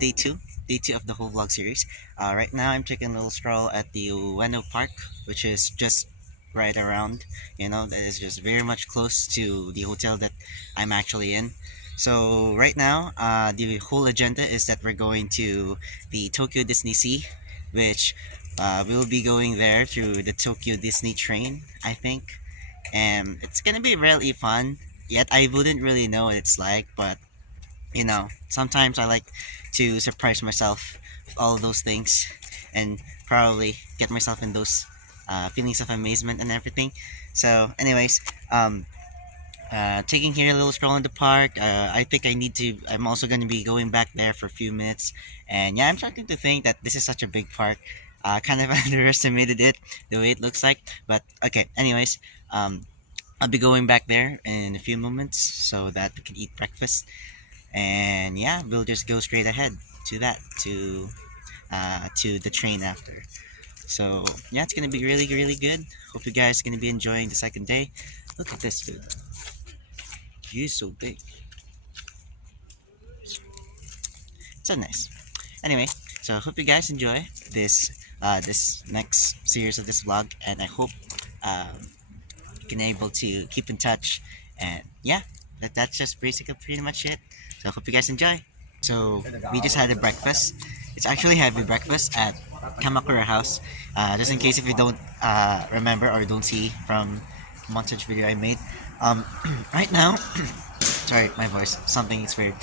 day two of the whole vlog series. Right now I'm taking a little stroll at the Ueno Park, which is just right around. That is just very much close to the hotel that I'm actually in. So right now, the whole agenda is that we're going to the Tokyo Disney Sea, which we'll be going there through the Tokyo Disney train, I think, and it's gonna be really fun. Yet I wouldn't really know what it's like, but sometimes I like to surprise myself with all of those things and probably get myself in those feelings of amazement and everything. So, anyways, taking here a little stroll in the park. I think I'm also going to be going back there for a few minutes. And yeah, I'm starting to think that this is such a big park. Kind of underestimated it, the way it looks like. But okay, anyways, I'll be going back there in a few moments so that we can eat breakfast. And yeah, we'll just go straight ahead to to the train after. So yeah, it's gonna be really really good. Hope you guys are gonna be enjoying the second day. Look at this dude, he's so big. So nice. Anyway, so I hope you guys enjoy this next series of this vlog, and I hope you can able to keep in touch. And yeah, that's just basically pretty much it. So I hope you guys enjoy. So we just had a breakfast. It's actually heavy breakfast at Kamakura House. Just in case if you don't remember or don't see from montage video I made. Right now, sorry, my voice. Something is weird.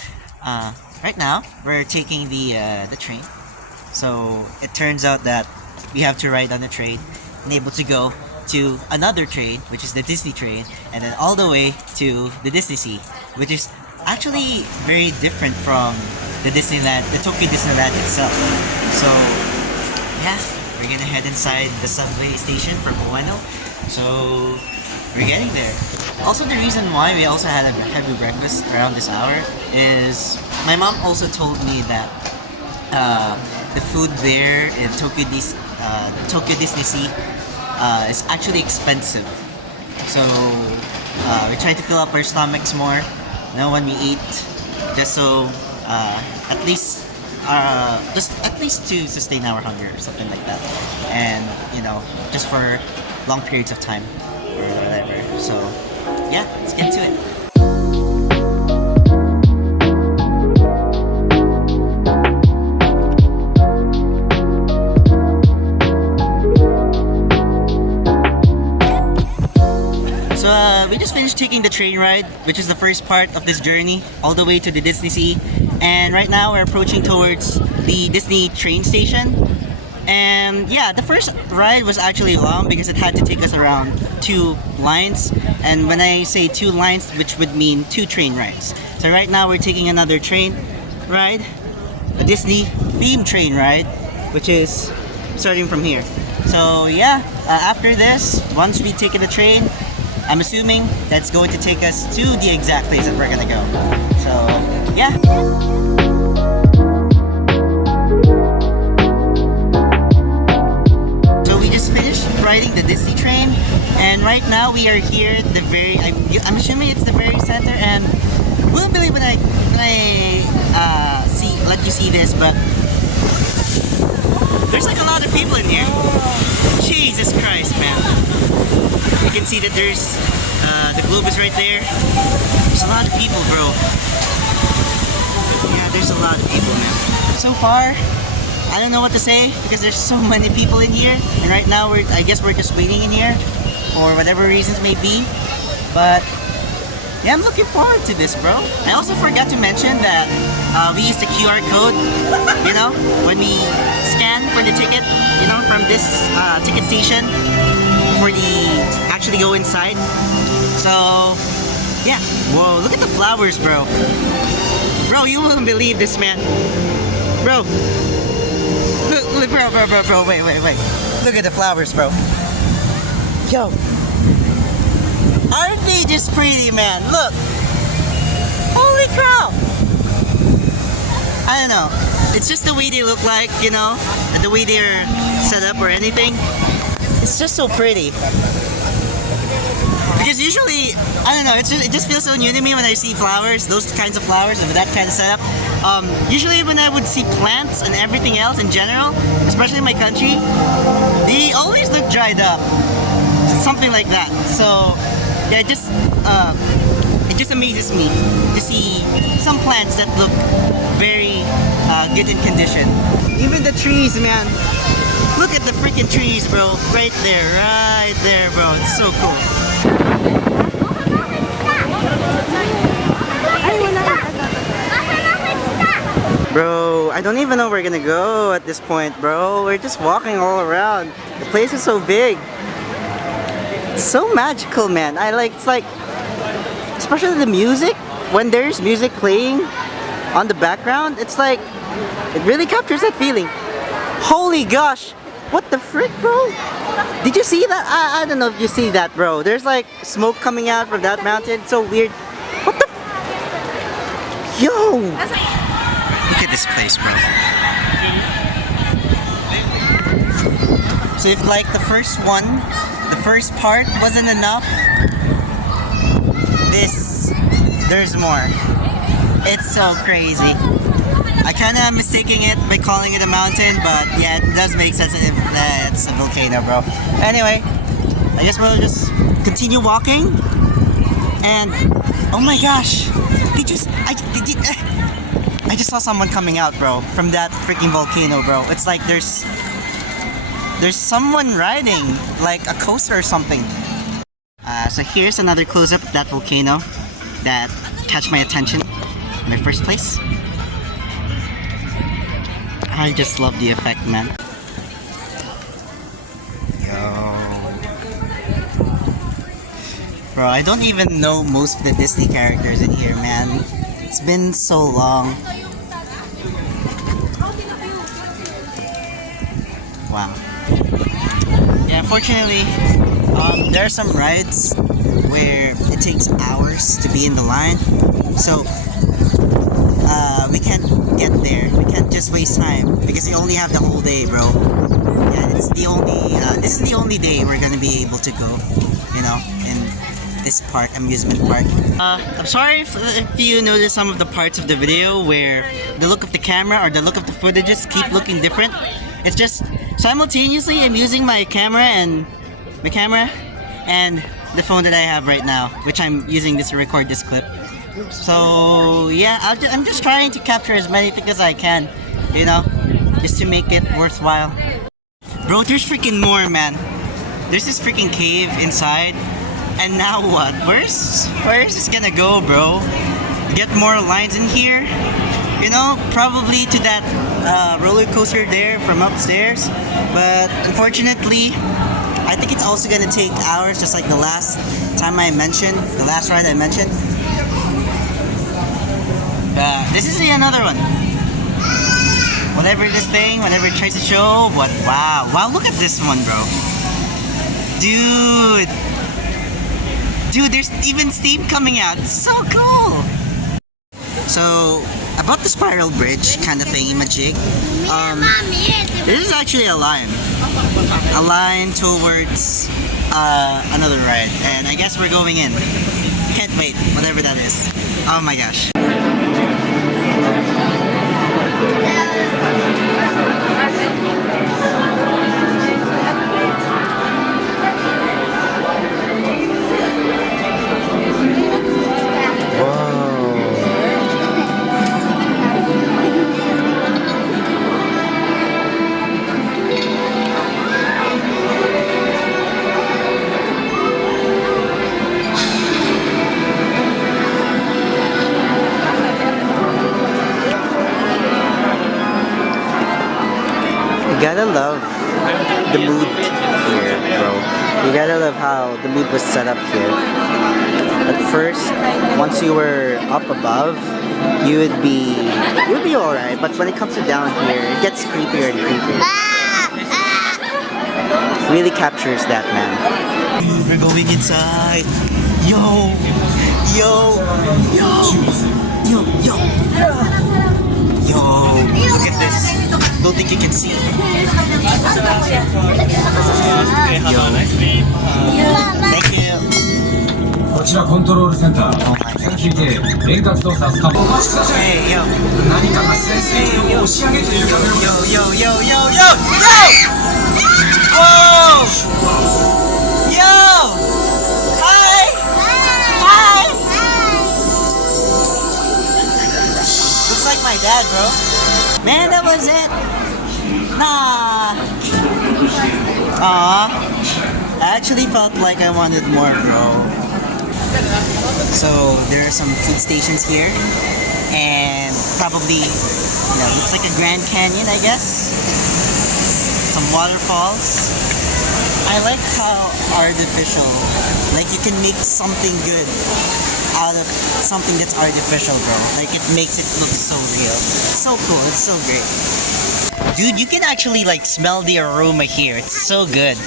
Right now we're taking the train. So it turns out that we have to ride on the train and able to go to another train, which is the Disney train, and then all the way to the Disney Sea, which is actually very different from the Tokyo Disneyland itself. So yeah, we're gonna head inside the subway station from Ueno. So we're getting there. Also, the reason why we also had a heavy breakfast around this hour is my mom also told me that the food there in Tokyo Disney Sea is actually expensive. So we try to fill up our stomachs more when we eat, just so at least to sustain our hunger or something like that, and just for long periods of time or whatever. So yeah, let's get to it. We just finished taking the train ride, which is the first part of this journey, all the way to the Disney Sea. And right now we're approaching towards the Disney train station. And yeah, the first ride was actually long because it had to take us around 2 lines. And when I say 2 lines, which would mean 2 train rides. So right now we're taking another train ride, a Disney theme train ride, which is starting from here. So yeah, after this, once we take the train, I'm assuming that's going to take us to the exact place that we're gonna go. So, yeah. So we just finished riding the Disney train, and right now we are here at the I'm assuming it's the very center, and you wouldn't believe when I let you see this, but there's like a lot of people in here. Jesus Christ, man. You can see that there's the globe is right there. There's a lot of people, bro. Yeah, there's a lot of people, man. So far, I don't know what to say because there's so many people in here, and right now I guess we're just waiting in here for whatever reasons may be. But yeah, I'm looking forward to this, bro. I also forgot to mention that we use the QR code, when we scan for the ticket, from this ticket station for actually go inside. So yeah, whoa, look at the flowers, bro. Bro, you wouldn't believe this, man. Bro, look, bro, wait. Look at the flowers, bro. Yo, aren't they just pretty, man? Look, holy cow. I don't know, it's just the way they look like, and the way they're set up or anything. It's just so pretty. Because usually, I don't know, it just feels so new to me when I see flowers, those kinds of flowers with that kind of setup. Usually when I would see plants and everything else in general, especially in my country, they always look dried up. Something like that. So yeah, it just amazes me to see some plants that look very good in condition. Even the trees, man. Look at the freaking trees, bro. Right there, bro. It's so cool. Bro, I don't even know where we're gonna go at this point, bro. We're just walking all around. The place is so big. It's so magical, man. It's like, especially the music. When there's music playing on the background, it's like, it really captures that feeling. Holy gosh, what the frick, bro? Did you see that? I don't know if you see that, bro. There's like smoke coming out from that mountain. It's so weird. What the? Yo! Look at this place, bro. So if like the first part wasn't enough, there's more. It's so crazy. I kinda am mistaking it by calling it a mountain, but yeah, it does make sense if it's a volcano, bro. Anyway, I guess we'll just continue walking. And oh my gosh, I just saw someone coming out, bro, from that freaking volcano, bro. It's like there's someone riding like a coaster or something. So here's another close-up of that volcano that catch my attention in my first place. I just love the effect, man. Yo. Bro, I don't even know most of the Disney characters in here, man. It's been so long. Wow. Yeah, unfortunately, there are some rides where it takes hours to be in the line. So, we can't get there. We can't just waste time because we only have the whole day, bro. Yeah, this is the only day we're gonna be able to go, you know, in this park, amusement park. I'm sorry if you notice some of the parts of the video where the look of the camera or the look of the footages keep looking different. It's just simultaneously I'm using my camera and the phone that I have right now, which I'm using this to record this clip. So yeah, I'm just trying to capture as many things as I can, you know, just to make it worthwhile. Bro, there's freaking more, man. There's this freaking cave inside, and now what? Where's this gonna go, bro? Get more lines in here, you know, probably to that roller coaster there from upstairs. But unfortunately, I think it's also gonna take hours, just like the last ride I mentioned. This is another one. Whatever it tries to show, wow, look at this one, bro. Dude, there's even steam coming out. It's so cool. So, about the spiral bridge kind of thingy-majig, this is actually a line towards another ride, and I guess we're going in. Can't wait, whatever that is. Oh my gosh. You gotta love the mood here, bro. You gotta love how the mood was set up here. At first, once you were up above, you would be alright. But when it comes to down here, it gets creepier and creepier. Really captures that, man. We're going inside. Yo, look at this. Don't think you can see. Yo. Thank you. ちらコントロールセンター。 Oh my 潜 gosh. 水艇遠隔操作スタート。お待ちください。 Hey, yo. 何かが潜水艇を押し上げているかのようです。 Yo, yo, yo, yo, yo, yo! Whoa! Yo! Hi! Hi! Looks like my dad, bro. Man, that was it. Nah. Aw. I actually felt like I wanted more, bro. So there are some food stations here, and probably, looks like a Grand Canyon, I guess. Some waterfalls. I like how artificial, like you can make something good out of something that's artificial, bro. Like it makes it look so real. It's so cool. It's so great. Dude, you can actually like smell the aroma here. It's so good.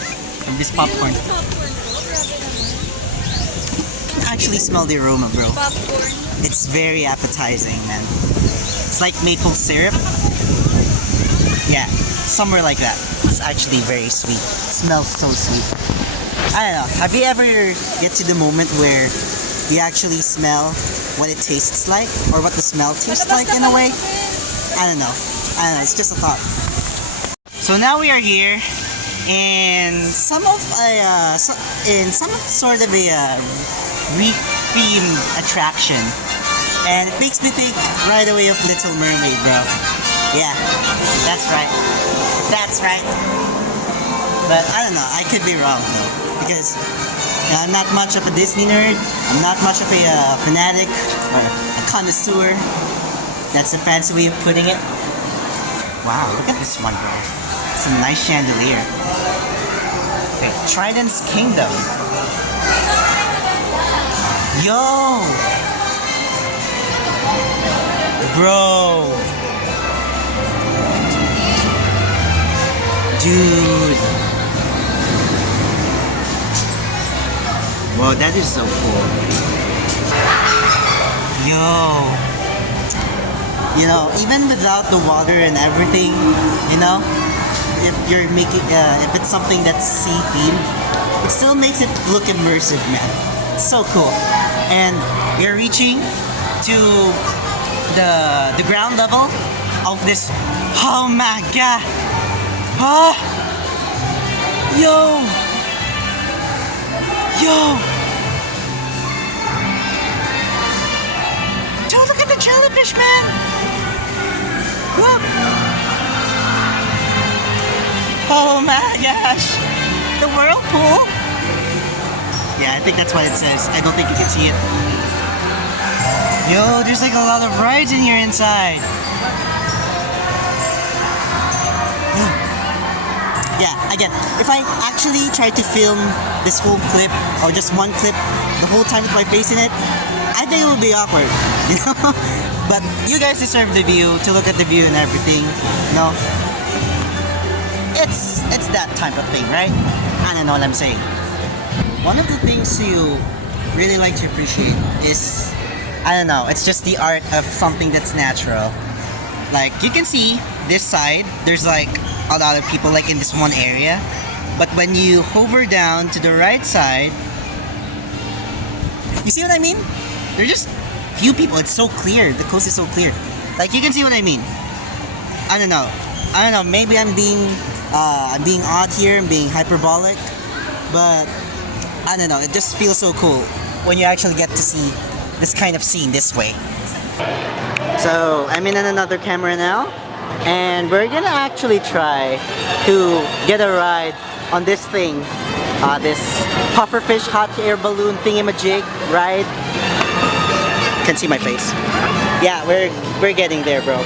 And this popcorn. Actually smell the aroma, bro. Popcorn. It's very appetizing, man. It's like maple syrup. Yeah, somewhere like that. It's actually very sweet. It smells so sweet. I don't know. Have you ever get to the moment where you actually smell what it tastes like, or what the smell tastes like in a way? I don't know. It's just a thought. So now we are here in some of sort of a reef-themed attraction, and it makes me think right away of Little Mermaid, bro. Yeah, that's right. That's right. But I don't know. I could be wrong though, because I'm not much of a Disney nerd. I'm not much of a fanatic or a connoisseur. That's the fancy way of putting it. Wow, look at this one, bro. It's a nice chandelier. Okay, Trident's Kingdom. Yo! Bro! Dude! Wow, that is so cool. Yo! Even without the water and everything, if you're making, if it's something that's sea themed, it still makes it look immersive, man. It's so cool. And we're reaching to the ground level of this. Oh my god! Oh! Yo! Yo! Dude, look at the jellyfish, man! Look! Oh my gosh! The whirlpool? Yeah, I think that's what it says. I don't think you can see it. Yo, there's like a lot of rides in here inside. Yeah, again, if I actually tried to film this whole clip, or just one clip, the whole time with my face in it, I think it would be awkward, But you guys deserve the view, to look at the view and everything, It's that type of thing, right? I don't know what I'm saying. One of the things you really like to appreciate is, I don't know, it's just the art of something that's natural. Like, you can see this side, there's like a lot of people like in this one area, but when you hover down to the right side, you see what I mean? There are just few people. It's so clear. The coast is so clear. Like, you can see what I mean. I don't know. Maybe I'm being odd here. I'm being hyperbolic, but I don't know. It just feels so cool when you actually get to see this kind of scene this way. So I'm in another camera now, and we're gonna actually try to get a ride on this thing, this pufferfish hot air balloon thingamajig ride. You can see my face. Yeah, we're getting there, bro.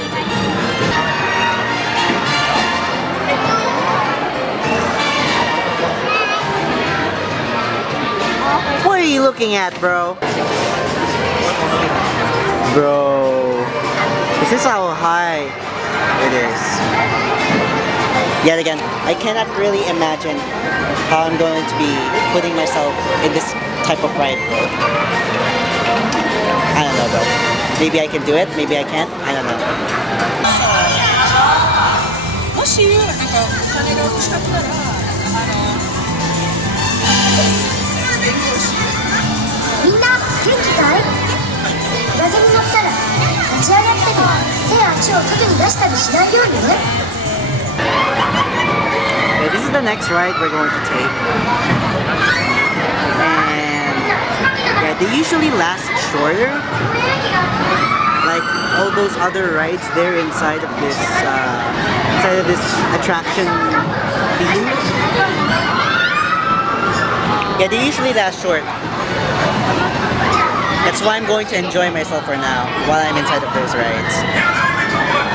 What are you looking at, bro? Bro, this is how high it is. Yet again, I cannot really imagine how I'm going to be putting myself in this type of ride, bro. I don't know, bro. Maybe I can do it, maybe I can't. I don't know. もしなんかお金が欲しかったら弁護士みんな元気かい？風に乗ったら立ち上がっても手や足を外に出したりしないようにね。 Okay, this is the next ride we're going to take. And yeah, they usually last shorter. Like all those other rides, they're inside of this attraction theme. Yeah, they usually last short. That's why I'm going to enjoy myself for now while I'm inside of those rides.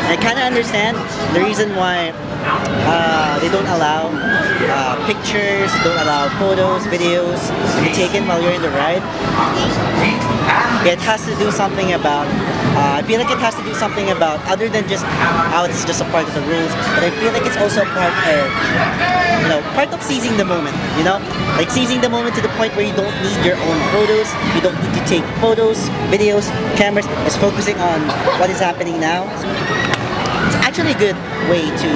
And I kind of understand the reason why they don't allow pictures, don't allow photos, videos to be taken while you're in the ride. It has to do something about, I feel like it has to do something about, other than just how it's just a part of the rules, but I feel like it's also a part of, part of seizing the moment, Like seizing the moment to the point where you don't need your own photos, you don't need to take photos, videos, cameras, just focusing on what is happening now. It's actually a good way to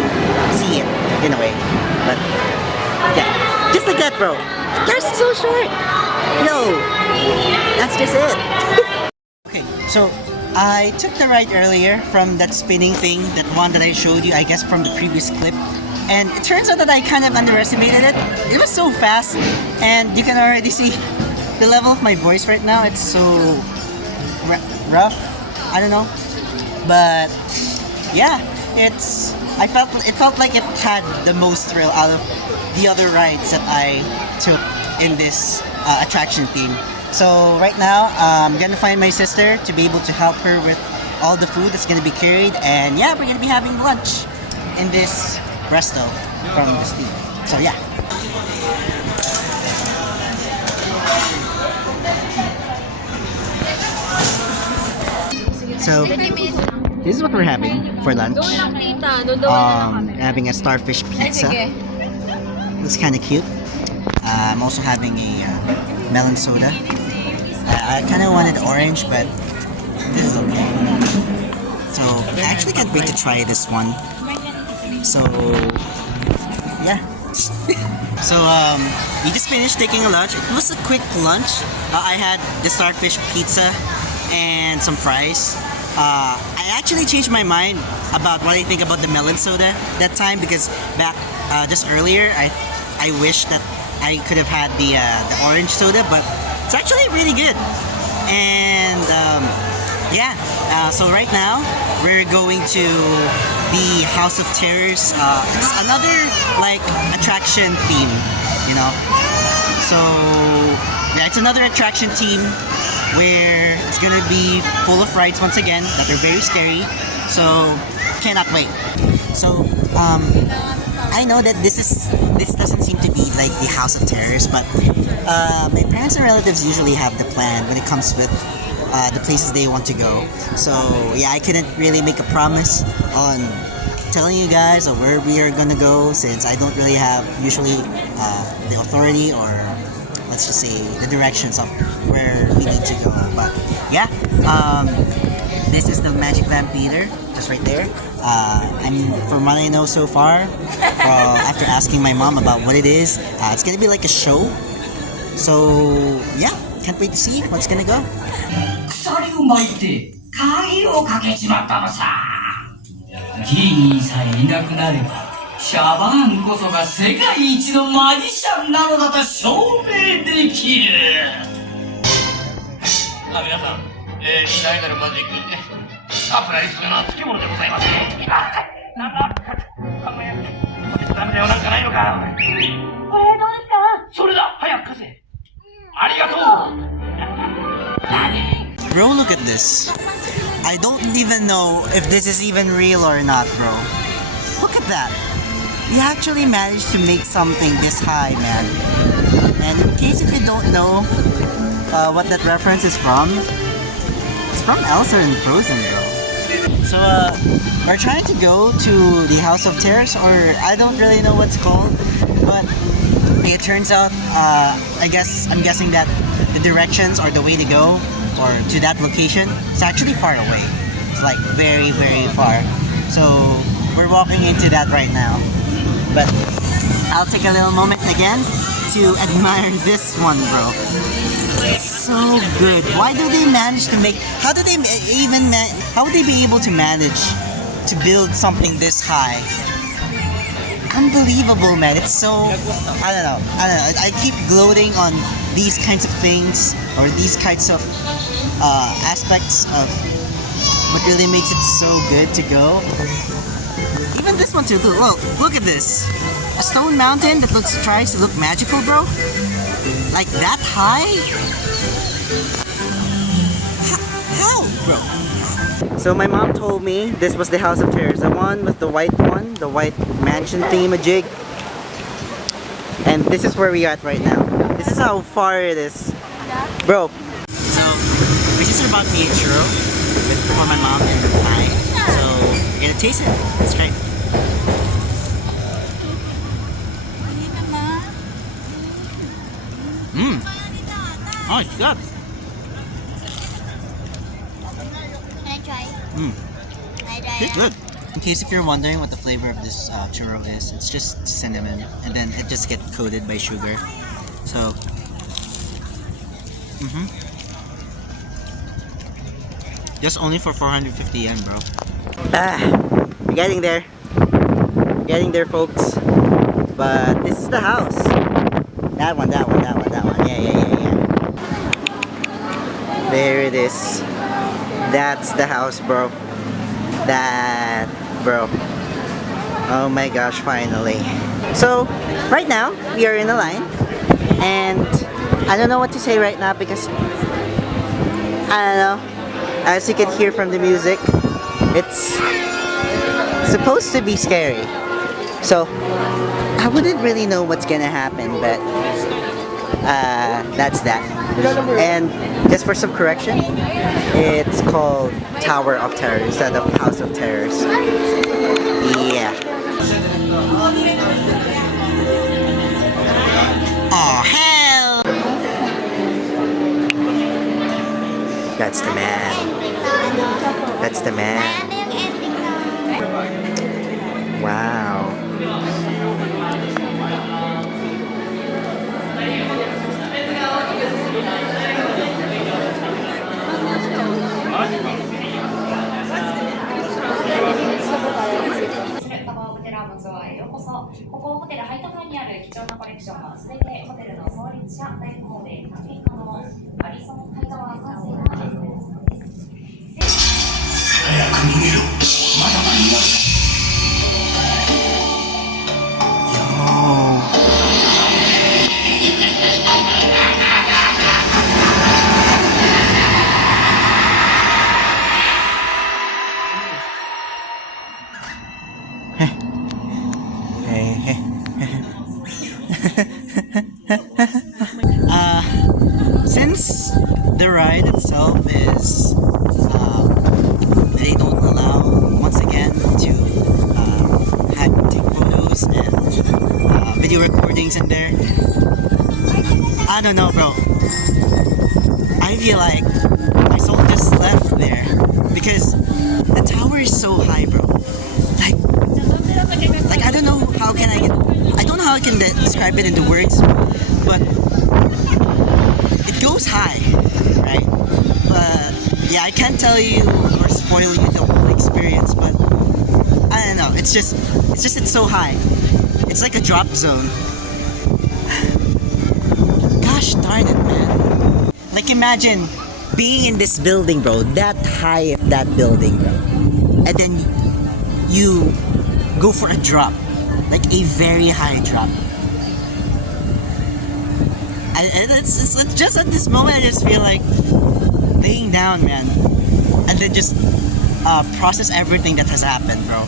see it, in a way. But, yeah. Just like that, bro. They're so short. Yo, that's just it. Okay, so I took the ride earlier from that spinning thing, that one that I showed you, I guess from the previous clip. And it turns out that I kind of underestimated it. It was so fast, and you can already see the level of my voice right now. It's so rough. I don't know. But yeah, it felt like it had the most thrill out of the other rides that I took in this attraction theme. So right now, I'm gonna find my sister to be able to help her with all the food that's gonna be carried, and yeah, we're gonna be having lunch in this resto from this theme. So yeah. So this is what we're having for lunch. Having a starfish pizza. Looks kind of cute. I'm also having a melon soda. I kind of wanted orange, but this is okay. So I actually can't wait to try this one. So yeah. So we just finished taking a lunch. It was a quick lunch. I had the starfish pizza and some fries. I actually changed my mind about what I think about the melon soda that time, because back just earlier I wish that I could have had the orange soda, but it's actually really good. And yeah, so right now we're going to the House of Terrors. It's another like attraction theme, So yeah, it's another attraction theme where it's gonna be full of rides once again that are very scary. So cannot wait. So I know that this doesn't seem to be like the House of Terrors, but my parents and relatives usually have the plan when it comes with the places they want to go. So yeah, I couldn't really make a promise on telling you guys or where we are gonna go, since I don't really have usually the authority, or let's just say the directions of where we need to go. But yeah, this is the Magic Lamp Theater, just right there. From what I know so far, after asking my mom about what it is, it's gonna be like a show. So yeah, can't wait to see what's gonna go. 鎖を巻いて鍵をかけちまったのさ。ギーニーさえいなくなれば、シャバーンこそが世界一のマジシャンなのだと証明できる。皆さん、偉大なるマジック、サプライズのつきものでございます。なんだ、考える。ダメだよ、なんかないのか。これどうですか？それだ、早く貸せ。ありがとう。Bro, look at this. I don't even know if this is even real or not, bro. Look at that. We actually managed to make something this high, man. And in case if you don't know what that reference is from, it's from Elsa in Frozen, bro. So, we're trying to go to the House of Terrors, or I don't really know what's called, but it turns out, I'm guessing that the directions or the way to go or to that location, it's actually far away. It's like very, very far. So we're walking into that right now. But I'll take a little moment again to admire this one, bro. It's so good. Why do they manage to make? How do they even? How would they be able to manage to build something this high? Unbelievable, man. It's so, I don't know. I keep gloating on these kinds of things, or these kinds of aspects of what really makes it so good to go. Even this one too. Look at this. A stone mountain that tries to look magical, bro. Like that high? How, bro? So my mom told me this was the House of Terrors, the one with the white mansion thingamajig. And this is where we are at right now. This is how far it is, bro. So my sister bought me a churro for my mom and I. So we're gonna taste it. Let's try it. Oh, it's good. Can I try? It's good. In case if you're wondering what the flavor of this churro is, it's just cinnamon, and then it just gets coated by sugar. So, just only for 450 yen, bro. We're getting there. We're getting there, folks. But this is the house. That one. Yeah. There it is. That's the house, bro. Bro. Oh my gosh, finally. So, right now, we are in a line. And I don't know what to say right now because, I don't know. As you can hear from the music, it's supposed to be scary. So, I wouldn't really know what's gonna happen, but that's that. And just for some correction, it's called Tower of Terror instead of House of Terrors. Yeah. Oh hell! That's the man. That's the man. Wow. Since the ride itself is they don't allow once again to take photos and video recordings in there. I don't know, bro. I feel like my soul just left there because the tower is so high, bro. Like I don't know how can I don't know how I can describe it into words, but it goes high, right? But yeah, I can't tell you or spoil you the whole experience, but I don't know. It's just it's so high. It's like a drop zone. Gosh darn it, man. Like imagine being in this building, bro, that high of that building, bro. And then you go for a drop, like a very high drop. And it's just at this moment I just feel like laying down, man, and then just process everything that has happened, bro.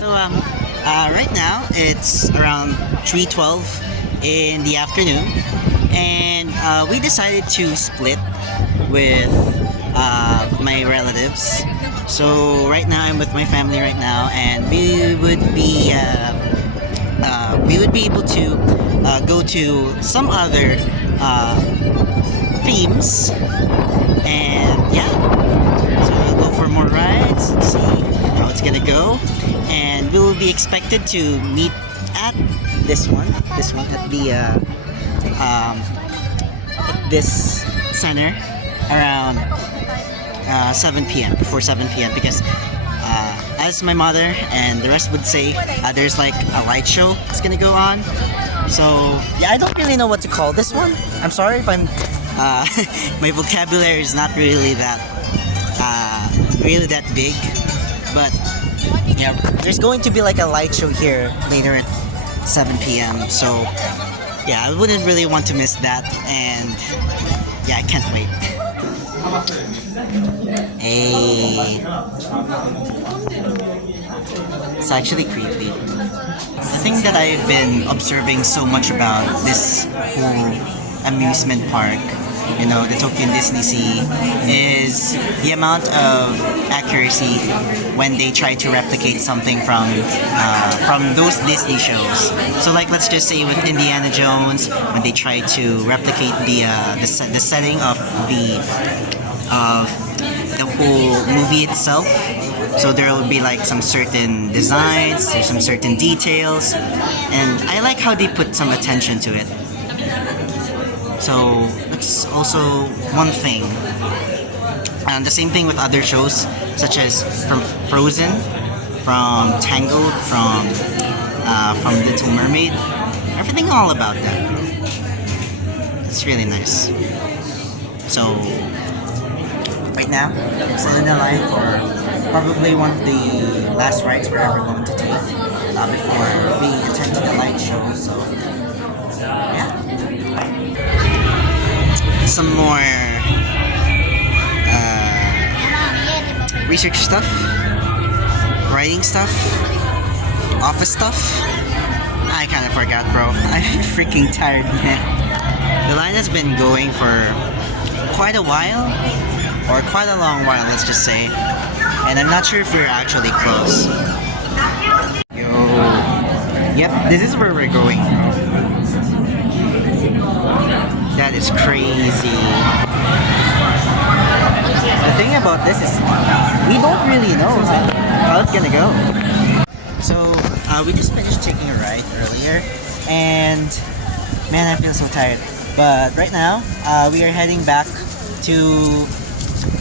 So right now it's around 3:12 in the afternoon, and we decided to split with my relatives. So right now I'm with my family right now, and we would be able to go to some other themes, and yeah, so we'll go for more rides and see how it's gonna go, and we will be expected to meet at this one at the this center around 7 p.m. before 7 p.m. because as my mother and the rest would say, there's like a light show that's gonna go on. So yeah, I don't really know what to call this one. I'm sorry if I'm my vocabulary is not really that big, but yeah, there's going to be like a light show here later at 7 p.m. So yeah, I wouldn't really want to miss that, and yeah, I can't wait. Hey, it's actually creepy. The thing that I've been observing so much about this whole amusement park, you know, the Tokyo Disney Sea, is the amount of accuracy when they try to replicate something from those Disney shows. So, like, let's just say with Indiana Jones, when they try to replicate the setting of the whole movie itself. So there will be like some certain designs, there's some certain details, and I like how they put some attention to it. So that's also one thing. And the same thing with other shows, such as from Frozen, from Tangled, from Little Mermaid. Everything all about that. It's really nice. So right now, I'm still in the line for probably one of the last rides we're ever going to take before we attend to the light show. So yeah, some more research stuff, writing stuff, office stuff. I kind of forgot, bro. I'm freaking tired, man. The line has been going for quite a while, or quite a long while, let's just say. And I'm not sure if we're actually close. Yo. Yep, this is where we're going, bro. That is crazy. The thing about this is, we don't really know how it's gonna go. So, we just finished taking a ride earlier, and man, I feel so tired. But right now, we are heading back to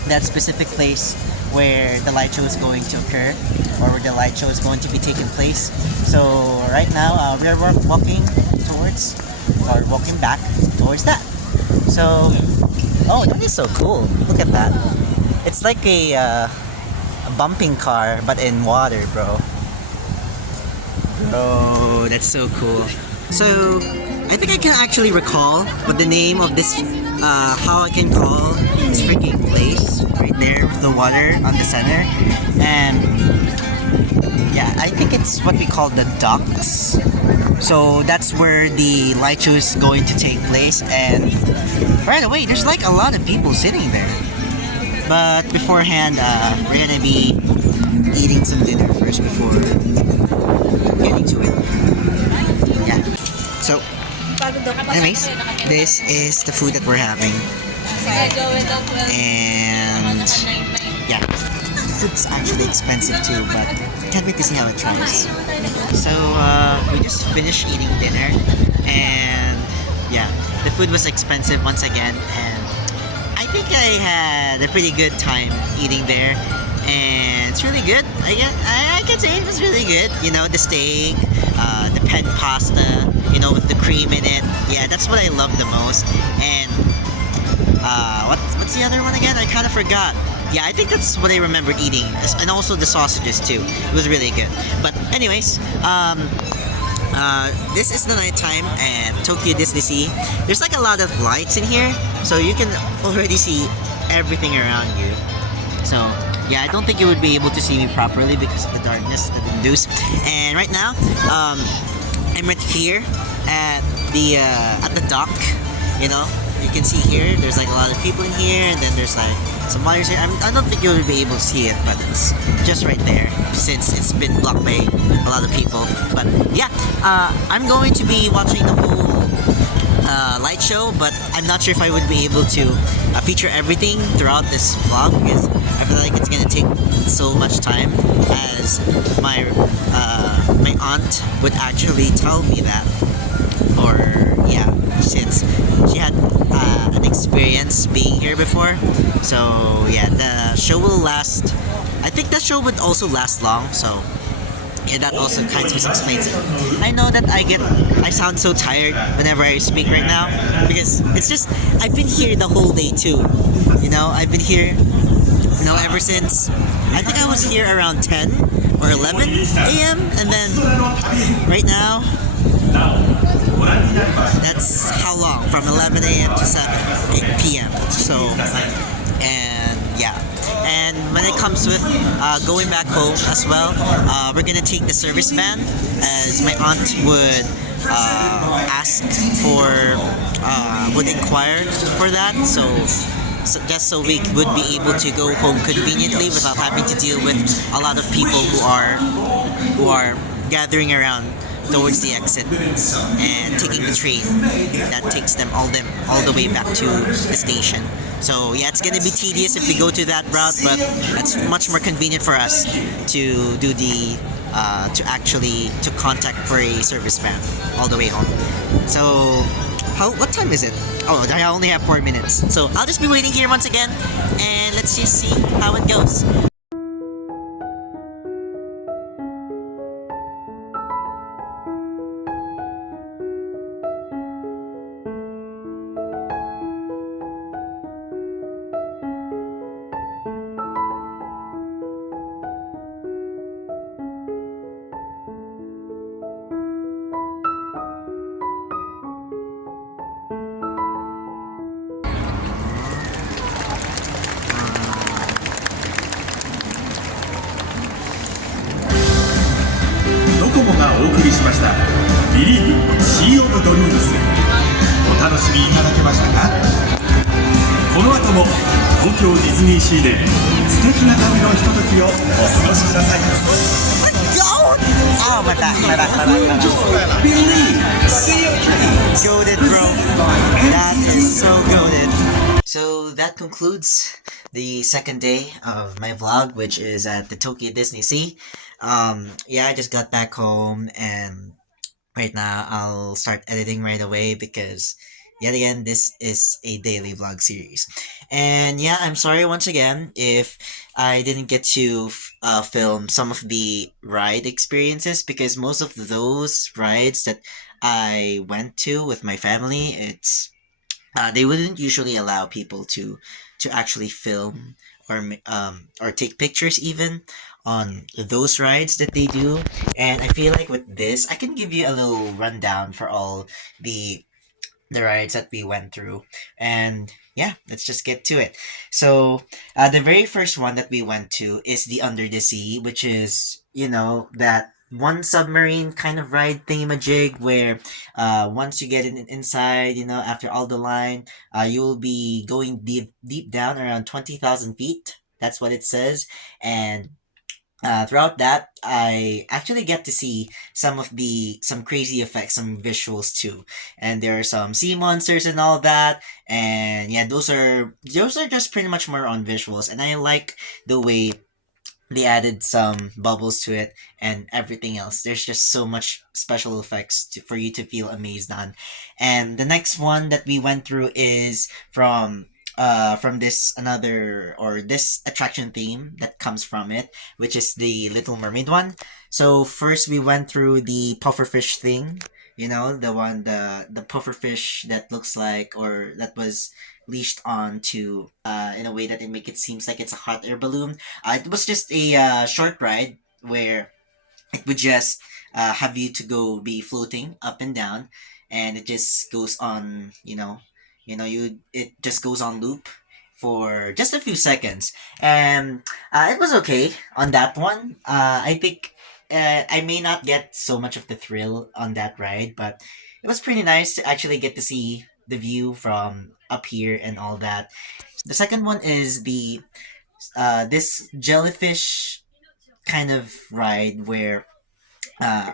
that specific place where the light show is going to occur, or where the light show is going to be taking place. So right now, we are walking back towards that. So, oh, that is so cool. Look at that. It's like a bumping car, but in water, bro. Bro, that's so cool. So, I think I can actually recall what the name of this, how I can call this freaking place right there with the water on the center. And yeah, I think it's what we call the docks. So that's where the light show is going to take place. And by the way, there's like a lot of people sitting there. But beforehand, we're gonna be eating some dinner first before getting to it. Yeah. So, anyways, this is the food that we're having. And yeah, food's actually expensive too, but can't wait to see how it tries. So we just finished eating dinner, and yeah, the food was expensive once again, and I think I had a pretty good time eating there, and it's really good. I can say it was really good. You know, the steak, the pen pasta, you know, with the cream in it. Yeah, that's what I love the most. And what's the other one again? I kind of forgot. Yeah, I think that's what I remembered eating, and also the sausages too. It was really good. But anyways, this is the nighttime at Tokyo Disney Sea. There's like a lot of lights in here, so you can already see everything around you. So yeah, I don't think you would be able to see me properly because of the darkness that it induced. And right now, I'm right here at the dock. You know, you can see here, there's like a lot of people in here, and then there's like some wires here. I don't think you'll be able to see it, but it's just right there since it's been blocked by a lot of people. But yeah, I'm going to be watching the whole light show, but I'm not sure if I would be able to feature everything throughout this vlog, because I feel like it's gonna take so much time, as my aunt would actually tell me that, or yeah, since she had an experience being here before. So yeah, the show will last. I think the show would also last long. So yeah, that also kind of explains it. I know that I sound so tired whenever I speak right now because it's just I've been here the whole day too. I've been here, ever since I think I was here around 10 or 11 a.m. and then right now that's how long, from 11 a.m. to 7 p.m. So, and yeah. And when it comes with going back home as well, we're gonna take the service van, as my aunt would ask for, would inquire for that. So just so we would be able to go home conveniently without having to deal with a lot of people who are gathering around towards the exit and taking the train that takes them all the way back to the station. So yeah, it's gonna be tedious if we go to that route, but it's much more convenient for us to do the to contact for a service van all the way home. So what time is it? Oh, I only have 4 minutes. So I'll just be waiting here once again, and let's just see how it goes. ドコモがお送りしました「ビリーブシー・オブ・ドリームス」お楽しみいただけましたか？この後も東京ディズニーシーで素敵な旅のひとときをお過ごしください。 Oh, mata. Goated, bro. That is so goated. So that concludes the second day of my vlog, which is at the Tokyo Disney Sea. Yeah, I just got back home, and right now I'll start editing right away because yet again this is a daily vlog series. And yeah, I'm sorry once again if I didn't get to film some of the ride experiences, because most of those rides that I went to with my family, they wouldn't usually allow people to actually film or take pictures even on those rides that they do. And I feel like with this, I can give you a little rundown for all the rides that we went through. And yeah, let's just get to it. So the very first one that we went to is the Under the Sea, which is, that one submarine kind of ride thingamajig where once you get inside, after all the line, you'll be going deep down around 20,000 feet. That's what it says. And throughout that, I actually get to see some crazy effects, some visuals too, and there are some sea monsters and all that. And yeah, those are just pretty much more on visuals, and I like the way they added some bubbles to it and everything else. There's just so much special effects for you to feel amazed on. And the next one that we went through is from this attraction theme that comes from it, which is the Little Mermaid one. So first we went through the pufferfish thing, the pufferfish that looks like, or that was leashed onto in a way that it make it seems like it's a hot air balloon. It was just a short ride where it would just have you to go be floating up and down, and it just goes on, it just goes on loop for just a few seconds. And it was okay on that one. I think I may not get so much of the thrill on that ride, but it was pretty nice to actually get to see the view from up here and all that. The second one is the this jellyfish kind of ride where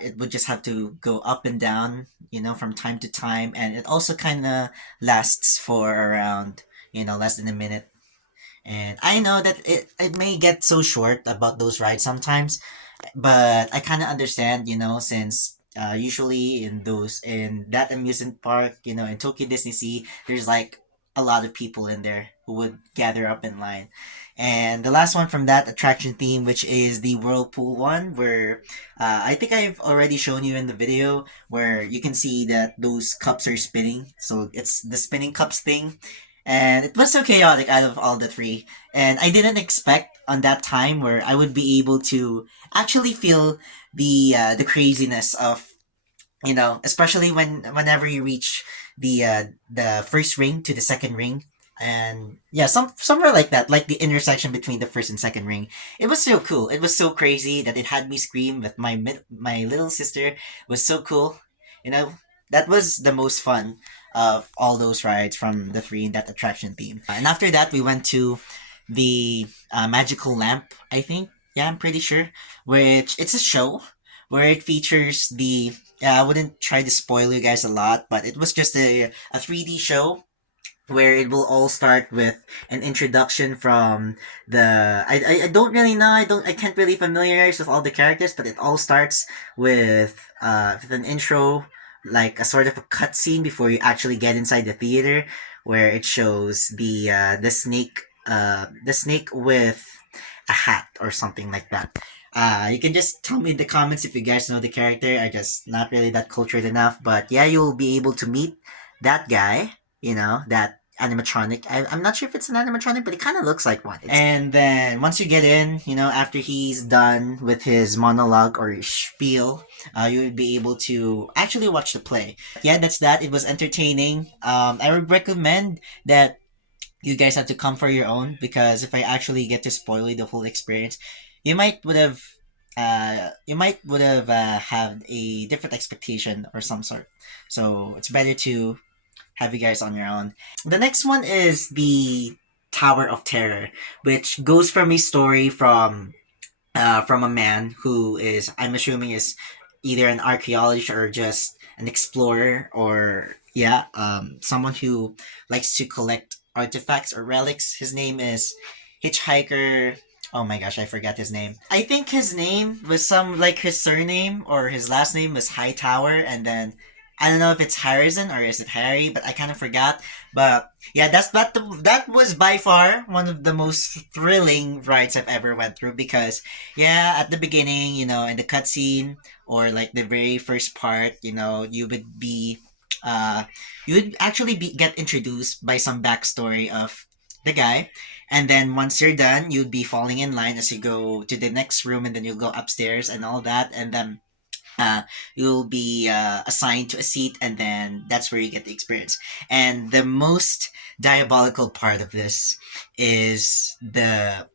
it would just have to go up and down, from time to time, and it also kind of lasts for around, less than a minute. And I know that it may get so short about those rides sometimes, but I kind of understand, since Usually in that amusement park, in Tokyo Disney Sea, there's like a lot of people in there who would gather up in line. And the last one from that attraction theme, which is the whirlpool one, where I think I've already shown you in the video, where you can see that those cups are spinning. So it's the spinning cups thing. And it was so chaotic out of all the three. And I didn't expect on that time where I would be able to actually feel the craziness of, especially whenever you reach the first ring to the second ring. And yeah, somewhere like that, like the intersection between the first and second ring. It was so cool. It was so crazy that it had me scream with my little sister. It was so cool. You know, that was the most fun of all those rides from the three in that attraction theme. And after that, we went to the magical lamp, I think. Yeah, I'm pretty sure. Which it's a show where it features the. Yeah, I wouldn't try to spoil you guys a lot, but it was just a 3D show where it will all start with an introduction from I don't really know, I can't really familiarize with all the characters, but it all starts with an intro, like a sort of a cutscene before you actually get inside the theater, where it shows the snake with a hat or something like that. You can just tell me in the comments if you guys know the character. I just not really that cultured enough, but yeah, you'll be able to meet that guy, that animatronic. I'm not sure if it's an animatronic, but it kind of looks like one. And then once you get in, after he's done with his monologue or his spiel, you will be able to actually watch the play. Yeah, that's that. It was entertaining. I would recommend that you guys have to come for your own, because if I actually get to spoil you the whole experience, you might would have had a different expectation or some sort. So it's better to have you guys on your own. The next one is the Tower of Terror, which goes from a story from a man who is, I'm assuming, is either an archaeologist or just an explorer, or yeah, someone who likes to collect artifacts or relics. His name is Hitchhiker. Oh my gosh, I forgot his name. I think his name was some like his surname or his last name was Hightower, and then I don't know if it's Harrison or is it Harry, but I kind of forgot. But yeah, that was by far one of the most thrilling rides I've ever went through, because yeah, at the beginning, in the cutscene or like the very first part, uh you would actually get introduced by some backstory of the guy, and then once you're done, you'd be falling in line as you go to the next room, and then you'll go upstairs and all that, and then uh, you'll be assigned to a seat, and then that's where you get the experience. And the most diabolical part of this is the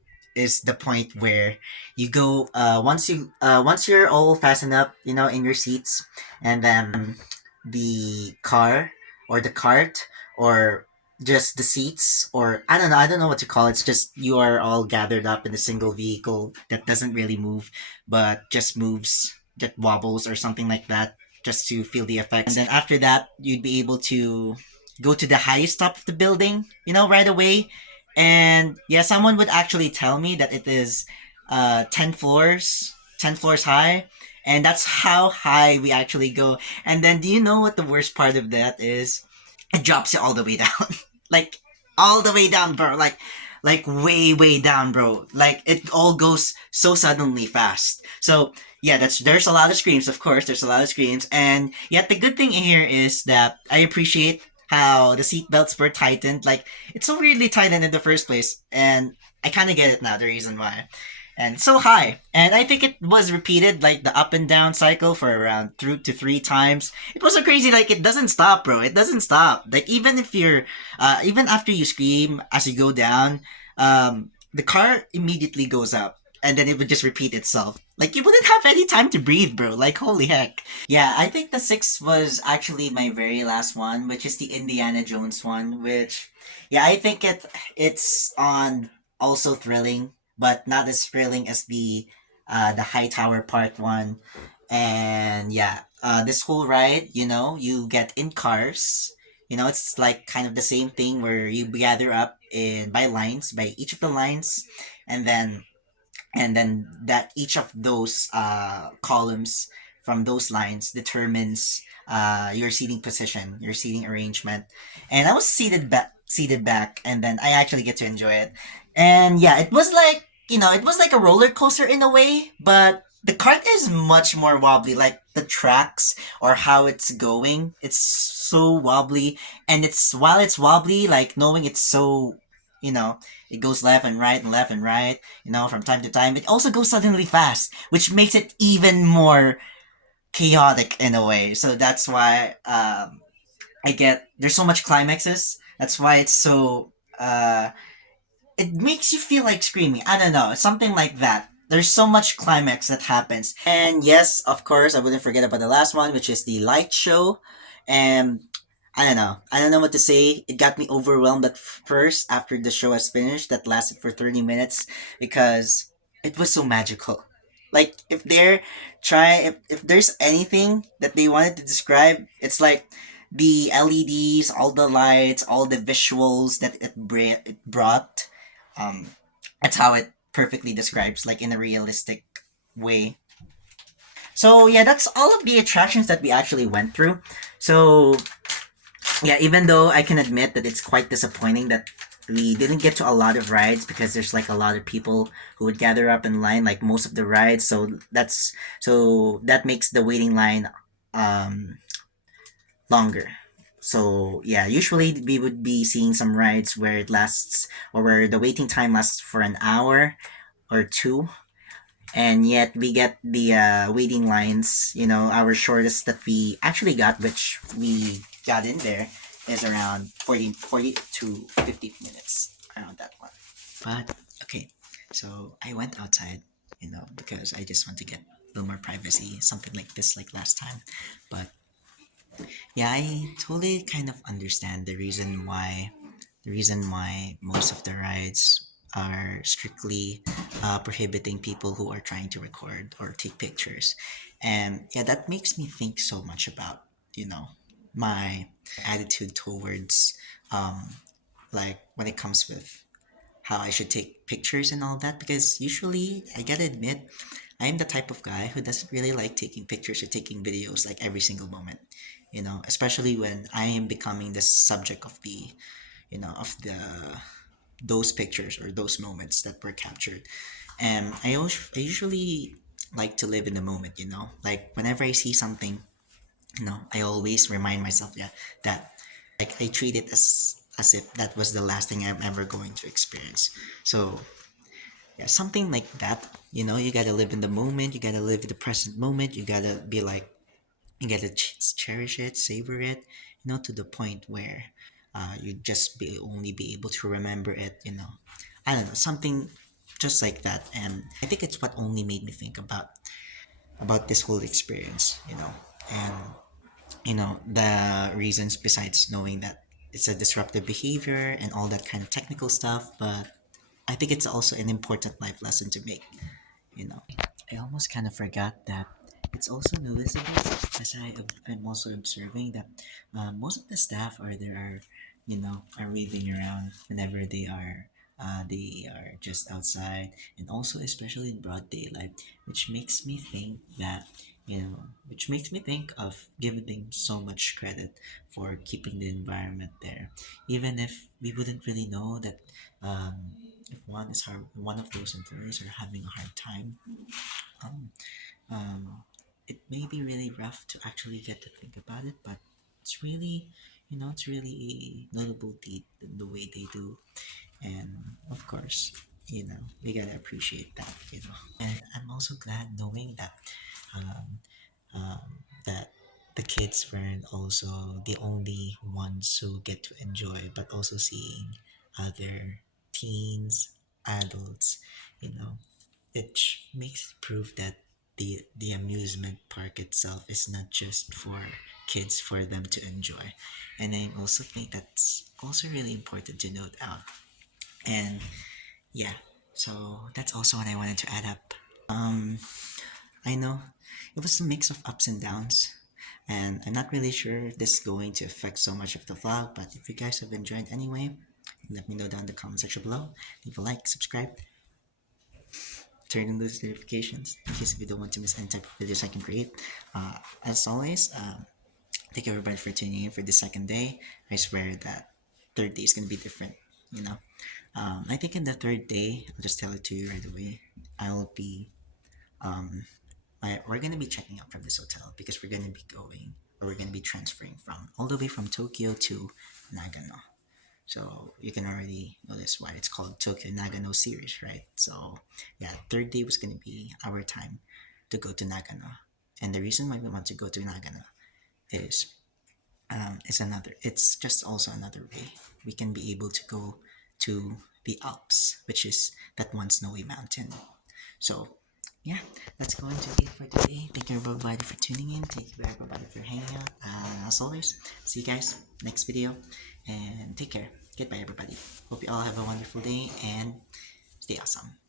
point where you go once you're all fastened up, in your seats, and then the car or the cart or just the seats, or I don't know what to call it. It's just you are all gathered up in a single vehicle that doesn't really move, but just moves, that wobbles or something like that, just to feel the effects. And then after that, you'd be able to go to the highest top of the building, right away. And yeah, someone would actually tell me that it is 10 floors high. And that's how high we actually go. And then do you know what the worst part of that is? It drops you all the way down. Like all the way down, bro. Like way down, bro. Like it all goes so suddenly fast. So yeah, there's a lot of screams, of course. There's a lot of screams, and yet the good thing here is that I appreciate how the seatbelts were tightened. Like it's so weirdly tightened in the first place, and I kind of get it now. The reason why. And so high, and I think it was repeated like the up and down cycle for around 2 to 3 times. It was so crazy, like it doesn't stop, bro. It doesn't stop. Like even if you're, even after you scream as you go down, the car immediately goes up, and then it would just repeat itself. Like you wouldn't have any time to breathe, bro. Like holy heck. Yeah, I think the sixth was actually my very last one, which is the Indiana Jones one. Which, yeah, I think it's on also thrilling, but not as thrilling as the High Tower Part One. And yeah, this whole ride, you get in cars. It's like kind of the same thing where you gather up in by lines, by each of the lines, and then that each of those columns from those lines determines your seating position, your seating arrangement. And I was seated back, and then I actually get to enjoy it. And yeah, it was like, it was like a roller coaster in a way, but the cart is much more wobbly. Like the tracks or how it's going, it's so wobbly, and it's while it's wobbly, like knowing it's so, you know, it goes left and right and left and right, from time to time. It also goes suddenly fast, which makes it even more chaotic in a way. So that's why I get there's so much climaxes. That's why it's so it makes you feel like screaming. I don't know, something like that. There's so much climax that happens. And yes, of course, I wouldn't forget about the last one, which is the light show. And I don't know. I don't know what to say. It got me overwhelmed at first after the show has finished. That lasted for 30 minutes because it was so magical. Like if there's anything that they wanted to describe, it's like the LEDs, all the lights, all the visuals that it brought. Um, that's how it perfectly describes, like in a realistic way. So yeah, that's all of the attractions that we actually went through. So yeah, even though I can admit that it's quite disappointing that we didn't get to a lot of rides because there's like a lot of people who would gather up in line like most of the rides. So that makes the waiting line um longer. So yeah, usually we would be seeing some rides where it lasts or where the waiting time lasts for an hour or two, and yet we get the waiting lines. Our shortest that we actually got, which we got in there, is around 40 to 50 minutes, around that one. But okay, so I went outside, because I just want to get a little more privacy, something like this, like last time. But yeah, I totally kind of understand the reason why most of the rides are strictly prohibiting people who are trying to record or take pictures. And yeah, that makes me think so much about, my attitude towards, like when it comes with how I should take pictures and all that. Because usually, I gotta admit, I am the type of guy who doesn't really like taking pictures or taking videos like every single moment. Especially when I am becoming the subject of the those pictures or those moments that were captured. And I usually like to live in the moment. Like whenever I see something, I always remind myself, yeah, that like I treat it as if that was the last thing I'm ever going to experience. So yeah, something like that. You gotta live in the moment. You gotta live in the present moment. You gotta be like, you gotta cherish it, savor it. To the point where you just only be able to remember it. I don't know, something just like that. And I think it's what only made me think about this whole experience. And the reasons besides knowing that it's a disruptive behavior and all that kind of technical stuff, but I think it's also an important life lesson to make. I almost kind of forgot that it's also noticeable, as I'm also observing that most of the staff are waving around whenever they are just outside, and also especially in broad daylight, which makes me think that which makes me think of giving them so much credit for keeping the environment there, even if we wouldn't really know that if one of those employees are having a hard time. um, it may be really rough to actually get to think about it, but it's really a notable deed in the way they do. And of course, we gotta appreciate that. And I'm also glad knowing um, that the kids weren't also the only ones who get to enjoy, but also seeing other teens, adults, you know, which makes it prove that the amusement park itself is not just for kids for them to enjoy. And I also think that's also really important to note out. And yeah, so that's also what I wanted to add up. I know it was a mix of ups and downs, and I'm not really sure if this is going to affect so much of the vlog, but if you guys have enjoyed anyway, let me know down in the comment section below. Leave a like, subscribe, turn on those notifications in case if you don't want to miss any type of videos I can create. As always, thank you everybody for tuning in for the second day. I swear that third day is gonna be different, you know. I think in the third day, I'll just tell it to you right away. I'll be, we're gonna be checking out from this hotel because we're gonna be going, or we're gonna be transferring from all the way from Tokyo to Nagano. So you can already notice why it's called Tokyo-Nagano series, right? So yeah, third day was gonna be our time to go to Nagano, and the reason why we want to go to Nagano is it's just also another way we can be able to go to the Alps, which is that one snowy mountain. So yeah, that's going to be it for today. Thank you everybody for tuning in. Thank you everybody for hanging out. As always, see you guys next video, and take care. Goodbye everybody. Hope you all have a wonderful day and stay awesome.